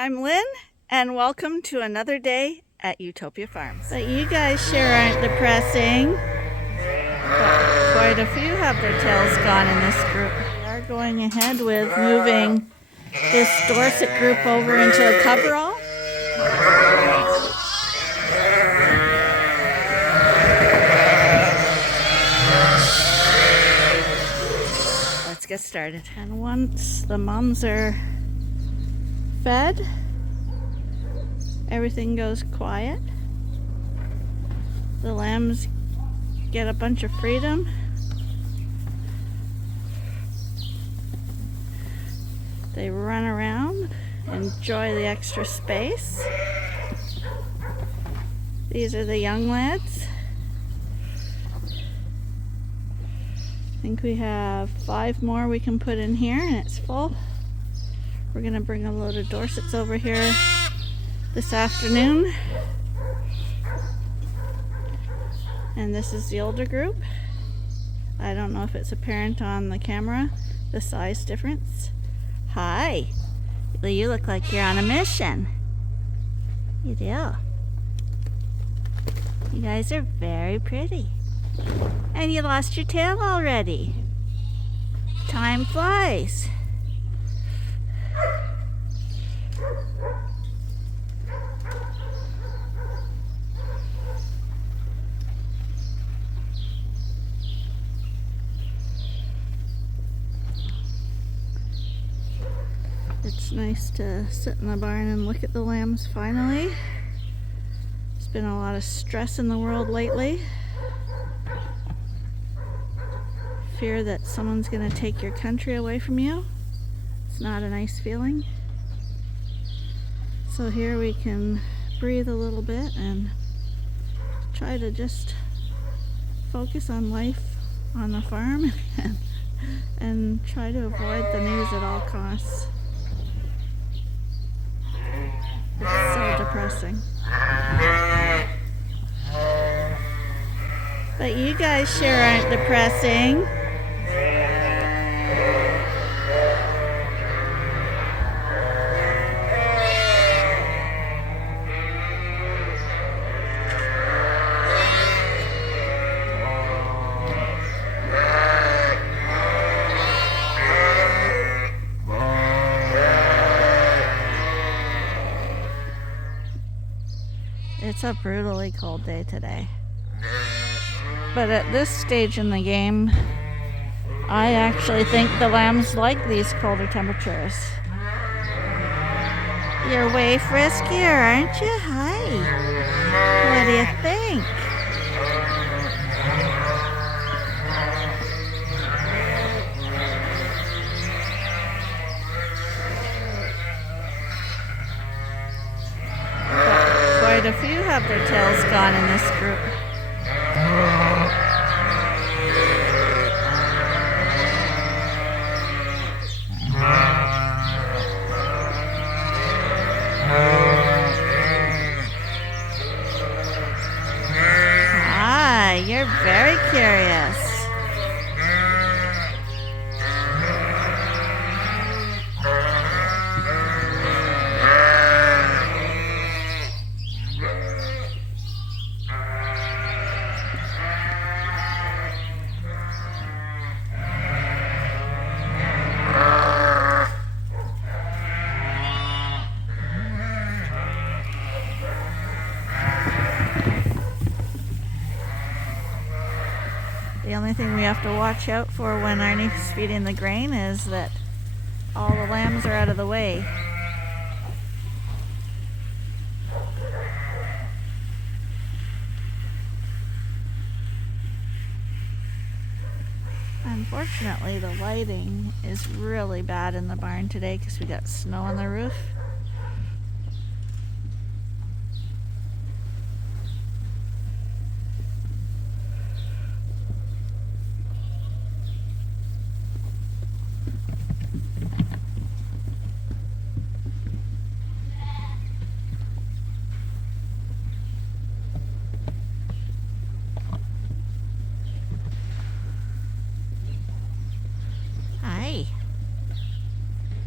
I'm Lynn, and welcome to another day at Ewetopia Farms. But you guys sure aren't depressing. But quite a few have their tails gone in this group. We are going ahead with moving this Dorset group over into a Coverall. Let's get started. And once the moms are fed, everything goes quiet. The lambs get a bunch of freedom. They run around, enjoy the extra space. These are the young lads. I think we have 5 more we can put in here and it's full. We're gonna bring a load of Dorsets over here this afternoon. And this is the older group. I don't know if it's apparent on the camera, the size difference. Hi, you look like you're on a mission. You do. You guys are very pretty. And you lost your tail already. Time flies. It's nice to sit in the barn and look at the lambs finally. There's been a lot of stress in the world lately. Fear that someone's going to take your country away from you. It's not a nice feeling. So here we can breathe a little bit and try to just focus on life on the farm and try to avoid the news at all costs. It's so depressing. But you guys sure aren't depressing. It's a brutally cold day today. But at this stage in the game, I actually think the lambs like these colder temperatures. You're way friskier, aren't you? Hi. What do you think? Quite a few have their tails gone in this group. Hi, you're very curious. The only thing we have to watch out for when Arnie's feeding the grain is that all the lambs are out of the way. Unfortunately, the lighting is really bad in the barn today because we got snow on the roof.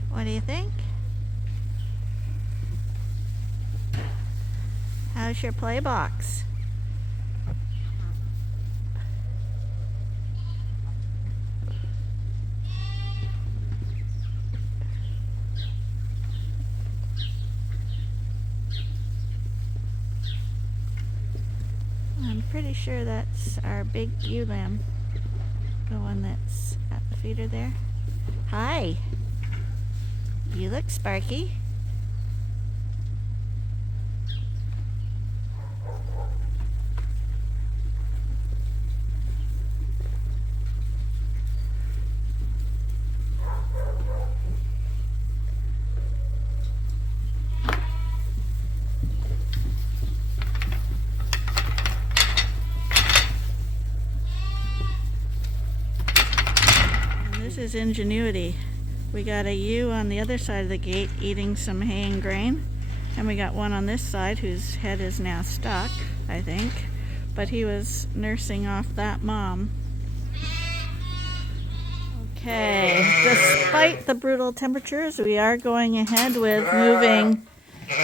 What do you think? How's your play box? I'm pretty sure that's our big ewe lamb. The one that's at the feeder there. Hi. You look sparky. This is ingenuity. We got a ewe on the other side of the gate eating some hay and grain, and we got one on this side whose head is now stuck, I think, but he was nursing off that mom. Okay, despite the brutal temperatures, we are going ahead with moving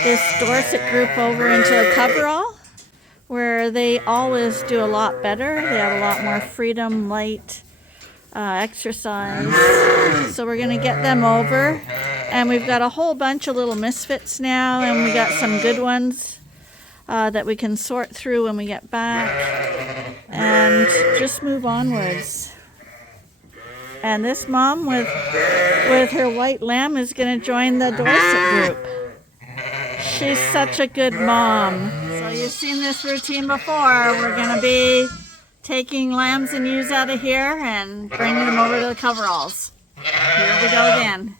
this Dorset group over into Coverall, where they always do a lot better. They have a lot more freedom, light, exercise. So we're going to get them over, and we've got a whole bunch of little misfits now, and we got some good ones that we can sort through when we get back and just move onwards. And this mom with her white lamb is going to join the Dorset group. She's such a good mom. So you've seen this routine before. We're going to be taking lambs and ewes out of here and bringing them over to the Coveralls. Here we go again.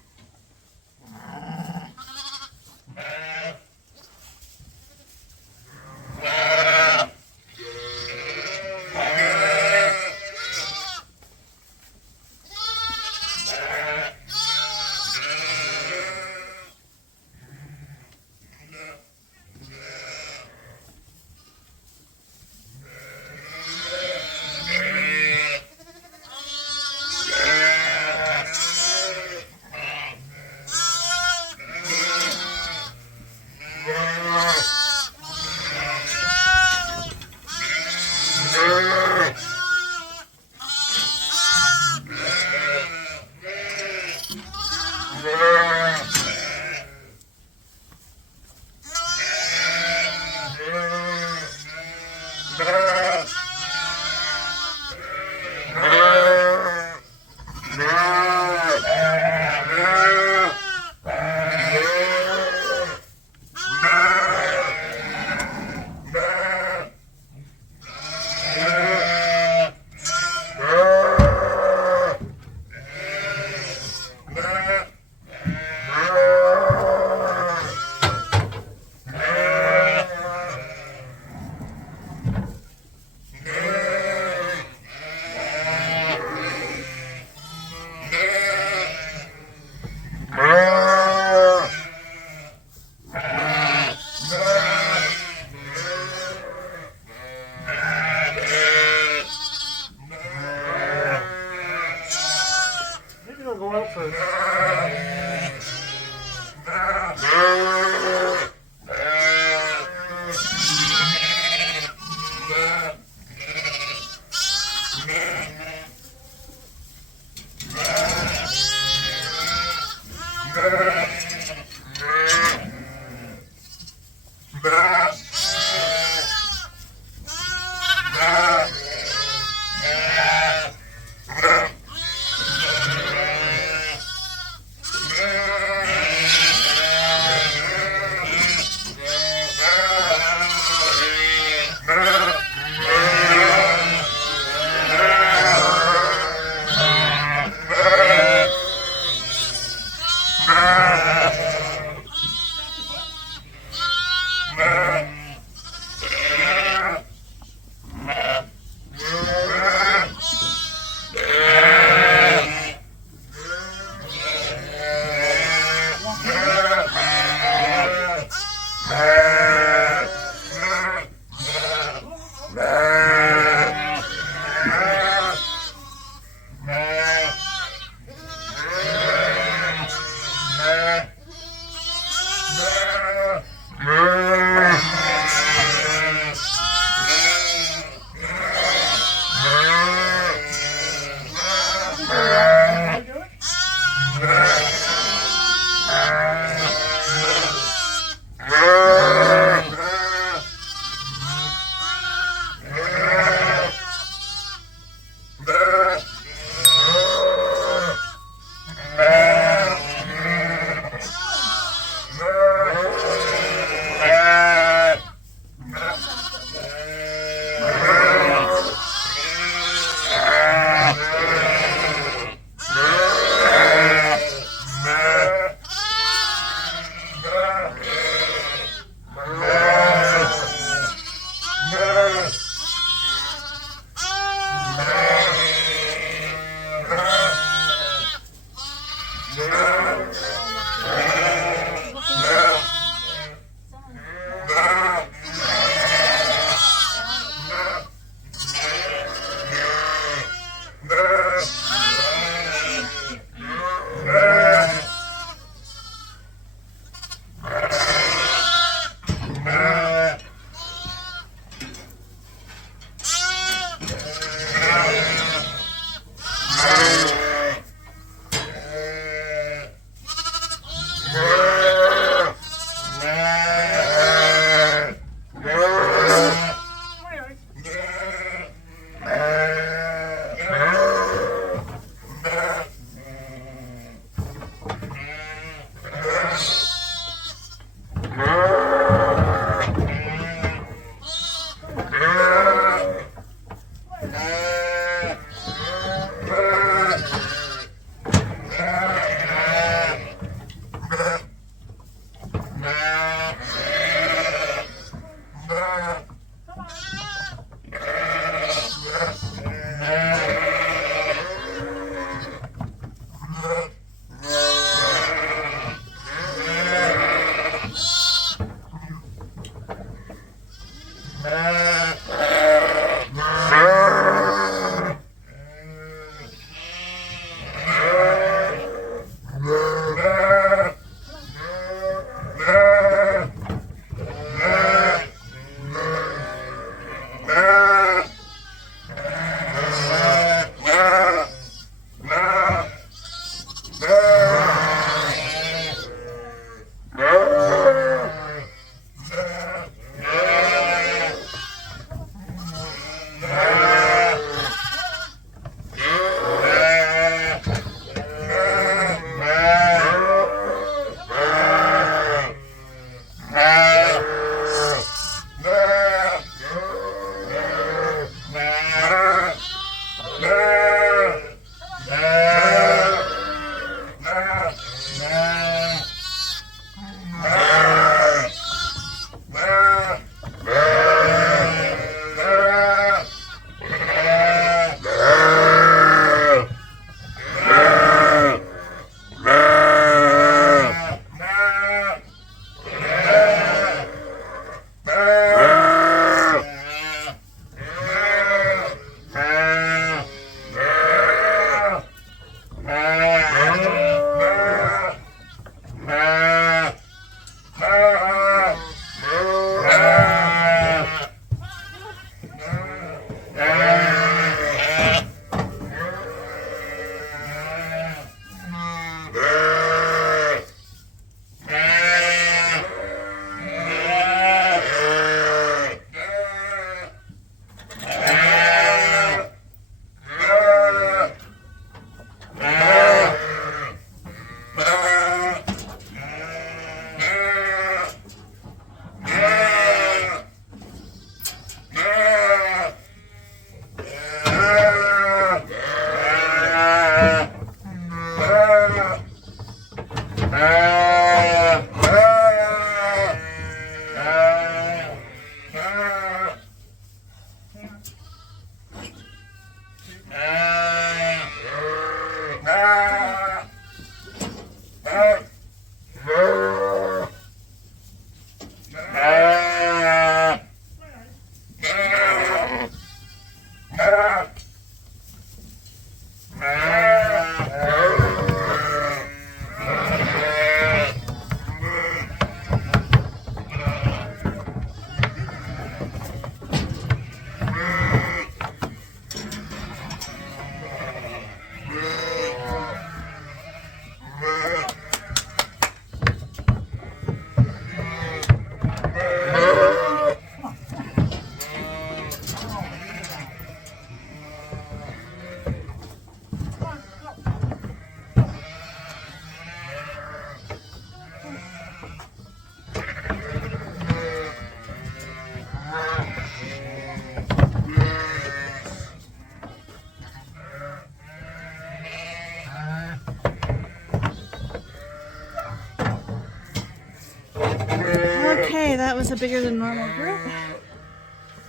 Okay, that was a bigger than normal group,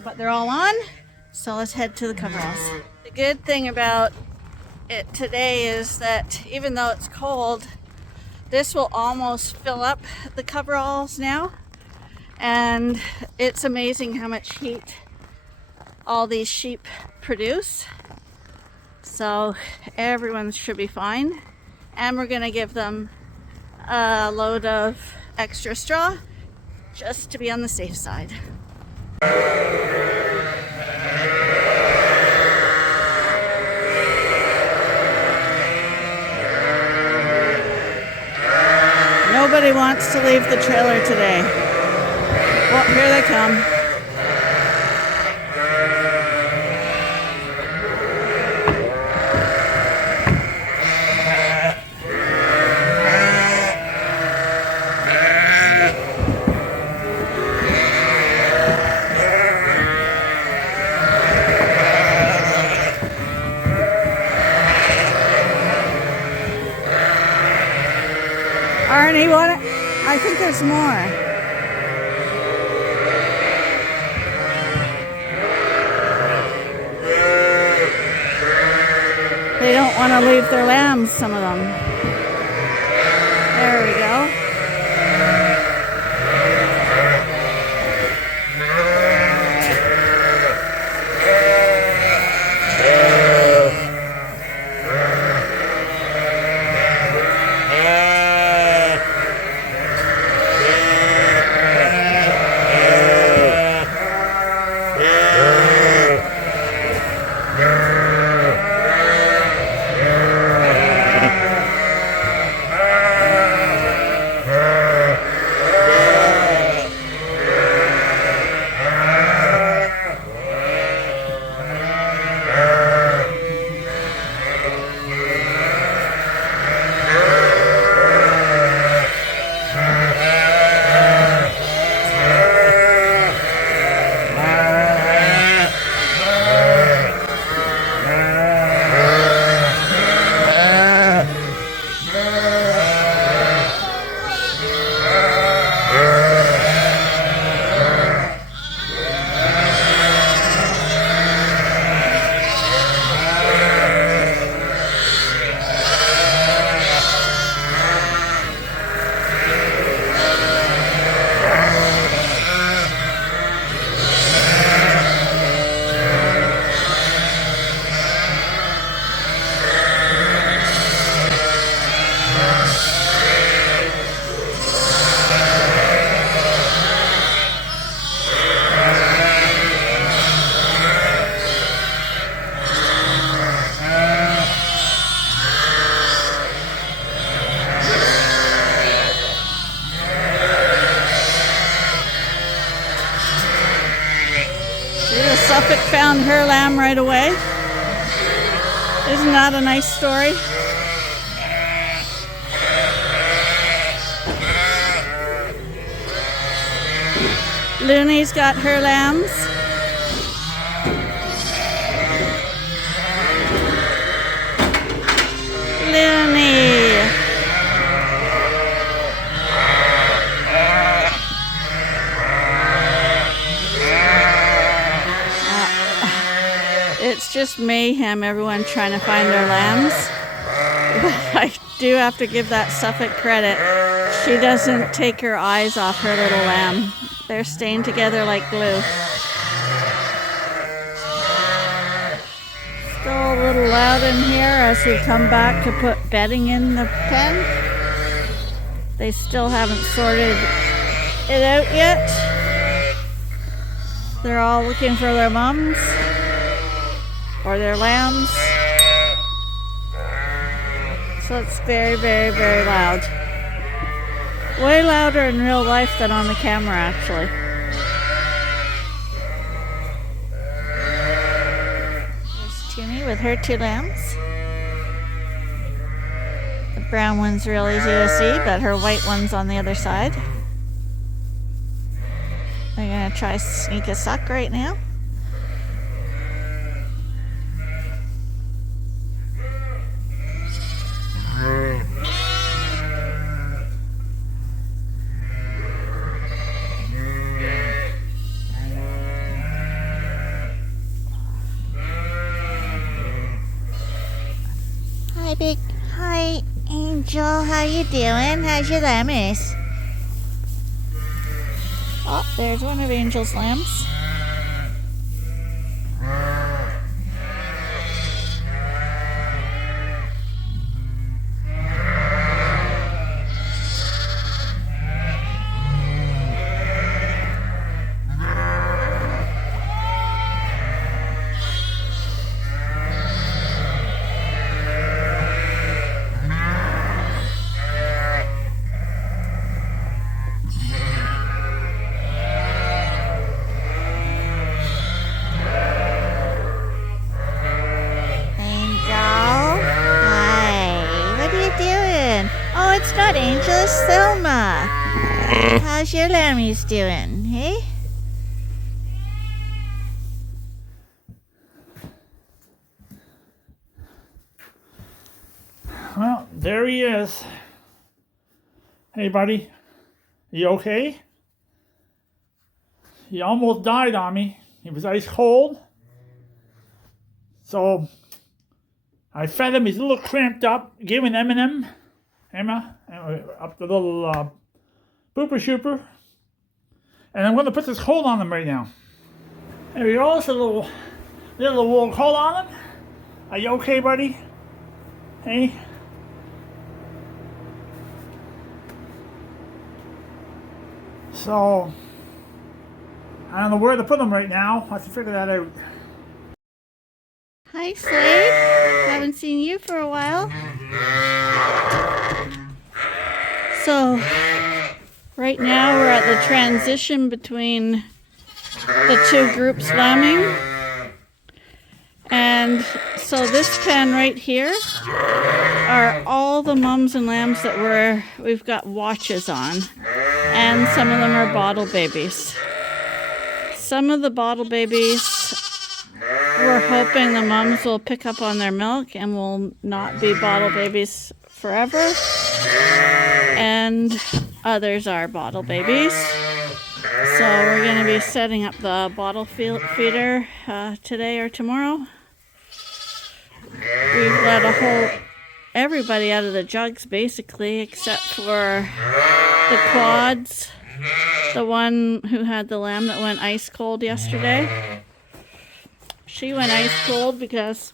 but they're all on, so let's head to the coveralls. The good thing about it today is that even though it's cold, this will almost fill up the coveralls now, and it's amazing how much heat all these sheep produce. So everyone should be fine, and we're going to give them a load of extra straw just to be on the safe side. Nobody wants to leave the trailer today. Well, here they come. Arnie, what? I think there's more. They don't want to leave their lambs, some of them. There we go. Suffolk found her lamb right away. Isn't that a nice story? Looney's got her lambs. Looney. just mayhem, everyone trying to find their lambs. But I do have to give that Suffolk credit. She doesn't take her eyes off her little lamb. They're staying together like glue. Still a little loud in here as we come back to put bedding in the pen. They still haven't sorted it out yet. They're all looking for their mums or their lambs. So it's very, very, very loud. Way louder in real life than on the camera, actually. There's Timmy with her 2 lambs. The brown one's real easy to see, but her white one's on the other side. I'm gonna try sneak a suck right now. Hi, Angel. How you doing? How's your lammies? Oh, there's one of Angel's lambs. It's not Angel, it's Selma. How's your lammies doing, hey? Well, there he is. Hey, buddy. You okay? He almost died on me. He was ice cold. So, I fed him. He's a little cramped up. Gave him an M&M. Emma, up the little pooper shooper. And I'm going to put this coat on him right now. There we go. It's a little wool coat on him. Are you okay, buddy? Hey? So, I don't know where to put him right now. I have to figure that out. Hi, Slade. Haven't seen you for a while. So, right now we're at the transition between the 2 groups lambing. And so this pen right here are all the mums and lambs that we've got watches on. And some of them are bottle babies. Some of the bottle babies, we're hoping the mums will pick up on their milk and will not be bottle babies forever. And others are bottle babies. So we're going to be setting up the bottle feeder today or tomorrow. We've let everybody out of the jugs basically, except for the quads. The one who had the lamb that went ice cold yesterday. She went ice cold because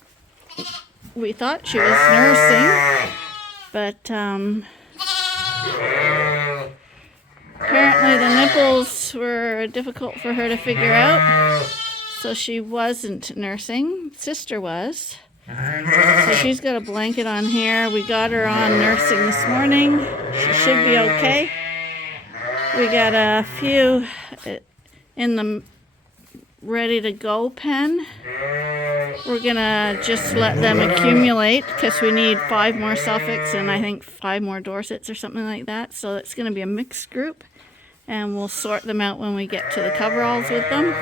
we thought she was nursing, but apparently the nipples were difficult for her to figure out, so she wasn't nursing. Sister was. So she's got a blanket on here. We got her on nursing this morning. She should be okay. We got a few in the ready to go pen. We're gonna just let them accumulate because we need 5 more Suffolks and I think 5 more Dorsets or something like that. So it's gonna be a mixed group and we'll sort them out when we get to the coveralls with them.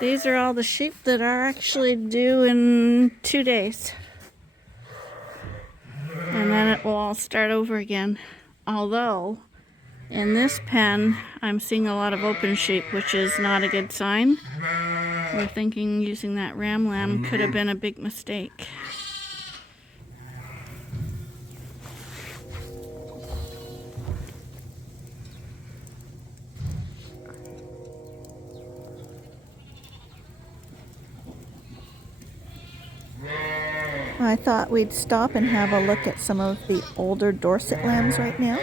These are all the sheep that are actually due in 2 days. And then it will all start over again. Although, in this pen, I'm seeing a lot of open sheep, which is not a good sign. We're thinking using that ram lamb could have been a big mistake. I thought we'd stop and have a look at some of the older Dorset lambs right now.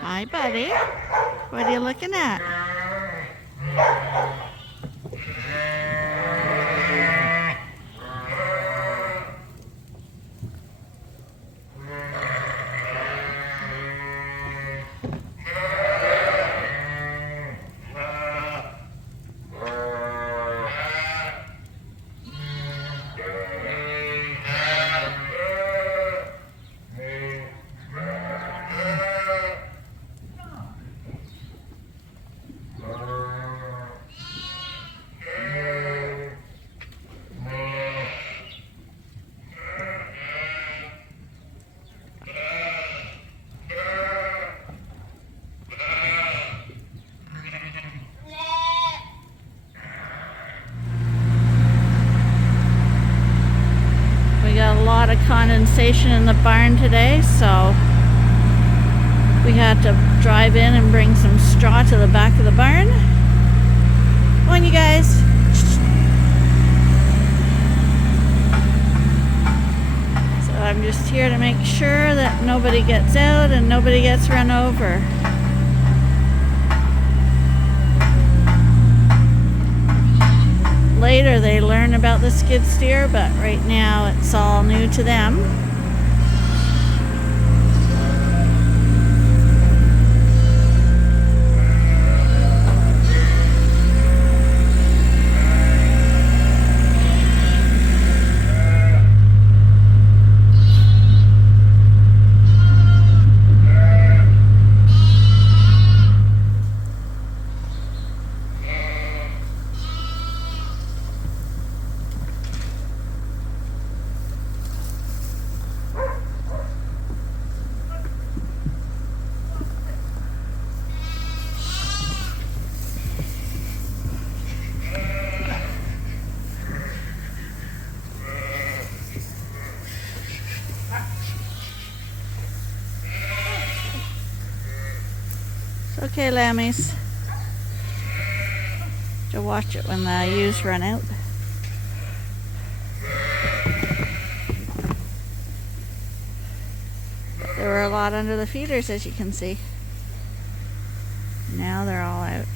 Hi, buddy. What are you looking at? Got a lot of condensation in the barn today, so we had to drive in and bring some straw to the back of the barn. Come on, you guys. So I'm just here to make sure that nobody gets out and nobody gets run over. Later they learn about the skid steer, but right now it's all new to them. Okay, lammies. To watch it when the ewes run out. There were a lot under the feeders, as you can see. Now they're all out.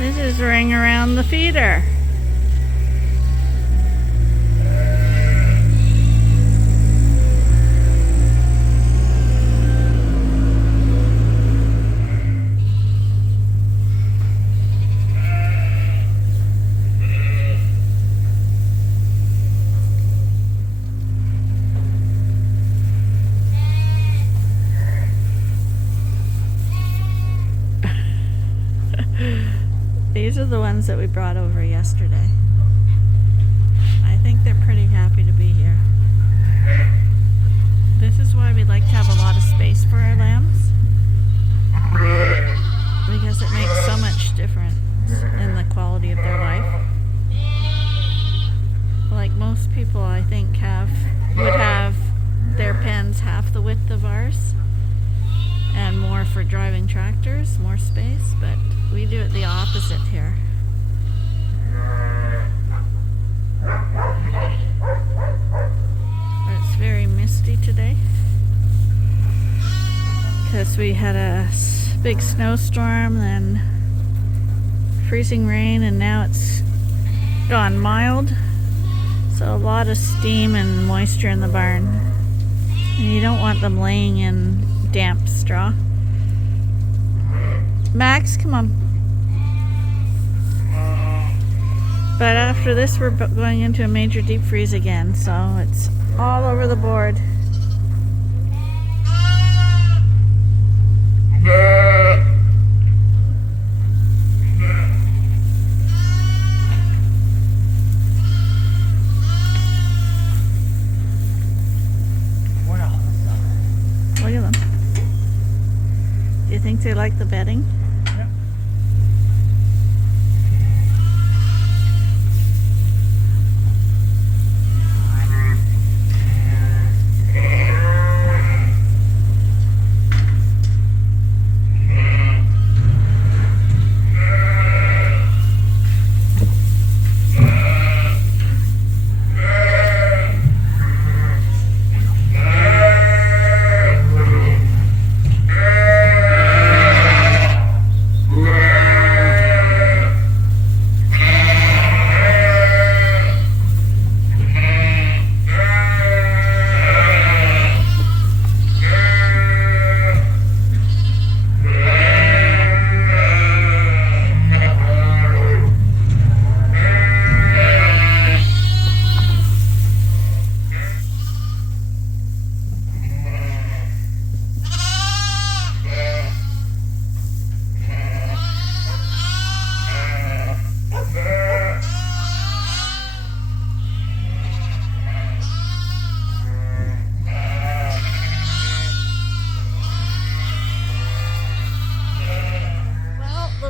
This is Ring Around the Feeder. These are the ones that we brought over yesterday. I think they're pretty happy to be here. This is why we like to have a lot of space for our lambs, because it makes so much difference in the quality of their life. Like most people, I think, would have their pens half the width of ours, and more for driving tractors, more space, but we do it the opposite here. It's very misty today because we had a big snowstorm, then freezing rain, and now it's gone mild. So a lot of steam and moisture in the barn. And you don't want them laying in damp straw. Max, come on. But after this, we're going into a major deep freeze again, so it's all over the board. Look at them. Do you think they like the bedding? Yeah.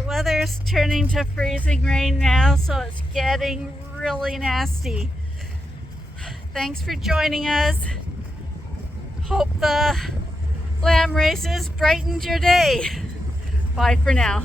Weather's turning to freezing rain now, so it's getting really nasty. Thanks for joining us. Hope the lamb races brightened your day. Bye for now.